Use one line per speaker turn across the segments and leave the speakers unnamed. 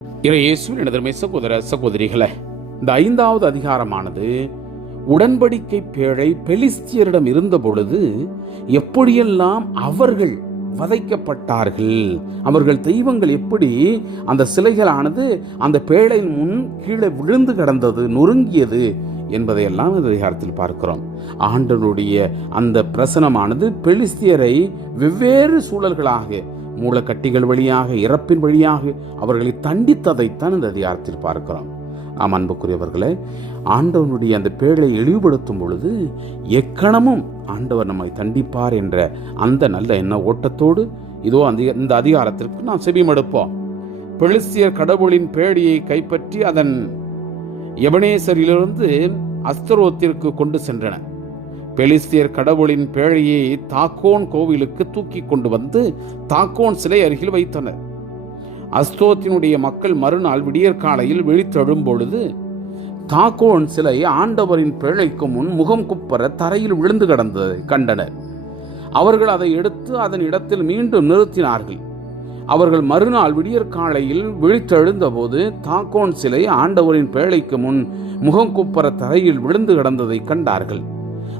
இறையேசுவின் எனதுமே சகோதர சகோதரிகளே இந்த ஐந்தாவது அதிகாரமானது உடன்படிக்கை பேழை பெலிஸ்தியரிடம் இருந்த பொழுது எப்படியெல்லாம் அவர்கள் வதைக்கப்பட்டார்கள் அவர்கள் தெய்வங்கள் எப்படி அந்த சிலைகளானது அந்த பேழையின் முன் கீழே விழுந்து கிடந்தது நொறுங்கியது என்பதையெல்லாம் இந்த அதிகாரத்தில் பார்க்கிறோம். ஆண்டனுடைய அந்த பிரசனமானது பெலிஸ்தியரை வெவ்வேறு சூழல்களாக மூலக்கட்டிகள் வழியாக இறப்பின் வழியாக அவர்களை தண்டித்ததைத்தான் இந்த அதிகாரத்தில் பார்க்கிறோம். ஆம் அன்புக்குரியவர்களே ஆண்டவனுடைய அந்த பேழை இழிவுபடுத்தும் பொழுது எக்கணமும் ஆண்டவர் நம்மை தண்டிப்பார் என்ற அந்த நல்ல எண்ண ஓட்டத்தோடு இதோ அந்த இந்த அதிகாரத்திற்கு நாம் செவிமடுப்போம் பெலிஸ்தியர் கடவுளின் பேழியை கைப்பற்றி அதன் எபனேசரிலிருந்து அஸ்தரோத்திற்கு கொண்டு சென்றனர். பெலிஸ்தியர் கடவுளின் பேழையை தாக்கோன் கோவிலுக்கு தூக்கி கொண்டு வந்து தாக்கோன் சிலை அருகில் வைத்தனர். அஸ்தோத்தினுடைய மக்கள் மறுநாள் விடியற்காலையில் விழித்தெழும் பொழுது தாக்கோன் சிலை ஆண்டவரின் பேழைக்கு முன் முகம் குப்பர தரையில் விழுந்து கிடந்ததை கண்டனர். அவர்கள் அதை எடுத்து அதன் இடத்தில் மீண்டும் நிறுத்தினார்கள். அவர்கள் மறுநாள் விடியற்காலையில் விழித்தெழுந்தபோது தாக்கோன் சிலை ஆண்டவரின் பேழைக்கு முன் முகம் குப்பர தரையில் விழுந்து கிடந்ததை கண்டார்கள்.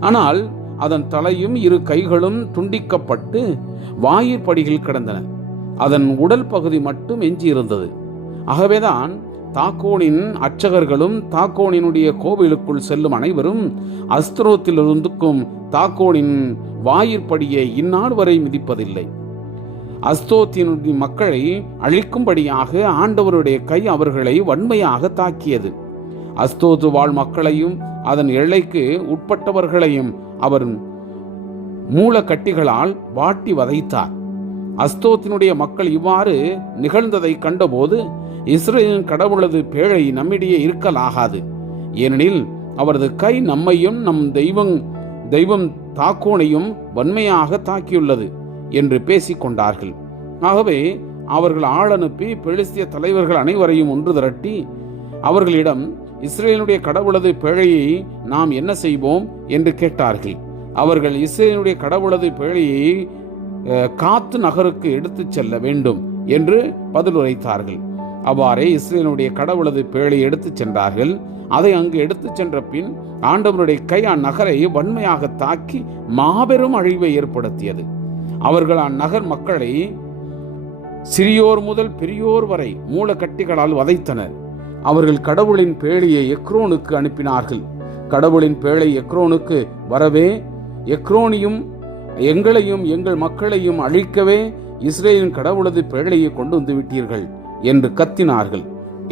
ஆனால் அதன் தலையும் இரு கைகளும் துண்டிக்கப்பட்டு வாயிற்படிகள் கிடந்தன. அதன் உடல் பகுதி மட்டும் எஞ்சியிருந்தது. ஆகவேதான் தாக்கோனின் அர்ச்சகர்களும் தாக்கோனினுடைய கோவிலுக்குள் செல்லும் அனைவரும் அஸ்திரோத்திலிருந்துக்கும் தாக்கோனின் வாயிற்படியை இந்நாள் வரை மிதிப்பதில்லை. அஸ்தோத்தினுடைய மக்களை அழிக்கும்படியாக ஆண்டவருடைய கை அவர்களை வன்மையாக தாக்கியது. அஸ்தோத்து வாழ் மக்களையும் அதன் எல்லைக்கு உட்பட்டவர்களையும் அவர் மூல கட்டிகளால் வாட்டி வதைத்தார். அஸ்தோத்தினுடைய மக்கள் இவ்வாறு நிகழ்ந்ததை கண்டபோது இஸ்ரேலின் கடவுளது பேழை நம்மிடையே இருக்கலாகாது. ஏனெனில் அவரது கை நம்மையும் நம் தெய்வம் தெய்வம் தாக்கோனையும் வன்மையாக தாக்கியுள்ளது என்று பேசிக் கொண்டார்கள். ஆகவே அவர்கள் ஆள் அனுப்பி பெலிஸ்திய தலைவர்கள் அனைவரையும் ஒன்று திரட்டி அவர்களிடம் இஸ்ரேலுடைய கடவுளது பிழையை நாம் என்ன செய்வோம் என்று கேட்டார்கள். அவர்கள் இஸ்ரேலுடைய கடவுளது பிழையை காத்து நகருக்கு எடுத்துச் செல்ல வேண்டும் என்று பதிலுரைத்தார்கள். அவ்வாறே இஸ்ரேலுடைய கடவுளது பேழை எடுத்துச் சென்றார்கள். அதை அங்கு எடுத்துச் சென்ற பின் ஆண்டவருடைய கை அந்நகரை வன்மையாக தாக்கி மாபெரும் அழிவை ஏற்படுத்தியது. அவர்கள் அந்நகர் மக்களை சிறியோர் முதல் பெரியோர் வரை மூலக்கட்டிகளால் வதைத்தனர். அவர்கள் கடவுளின் பேழையை எக்ரோனுக்கு அனுப்பினார்கள். கடவுளின் பேழை எக்ரோனுக்கு வரவே எக்ரோனியும் எங்களையும் எங்கள் மக்களையும் அழிக்கவே இஸ்ரேலின் கடவுளது பேழையை கொண்டு வந்து விட்டீர்கள் என்று கத்தினார்கள்.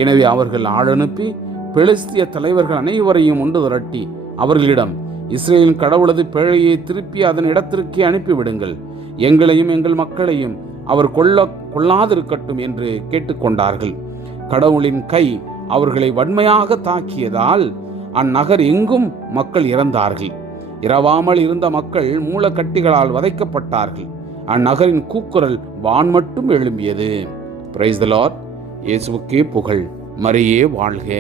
எனவே அவர்கள் ஆள் அனுப்பி பெலிஸ்திய தலைவர்கள் அனைவரையும் ஒன்று திரட்டி அவர்களிடம் இஸ்ரேலின் கடவுளது பேழையை திருப்பி அதன் இடத்திற்கே அனுப்பிவிடுங்கள். எங்களையும் எங்கள் மக்களையும் அவர் கொல்ல கொள்ளாதிருக்கட்டும் என்று கேட்டுக்கொண்டார்கள். கடவுளின் கை அவர்களை வன்மையாக தாக்கியதால் அந்நகர் எங்கும் மக்கள் இறந்தார்கள். இரவாமல் இருந்த மக்கள் மூலக்கட்டிகளால் வதைக்கப்பட்டார்கள். அந்நகரின் கூக்குரல் வான் மட்டும் எழும்பியது. பிரைஸ் த லார்ட் இயேசுவுக்கே புகழ். மரியே வாழ்க.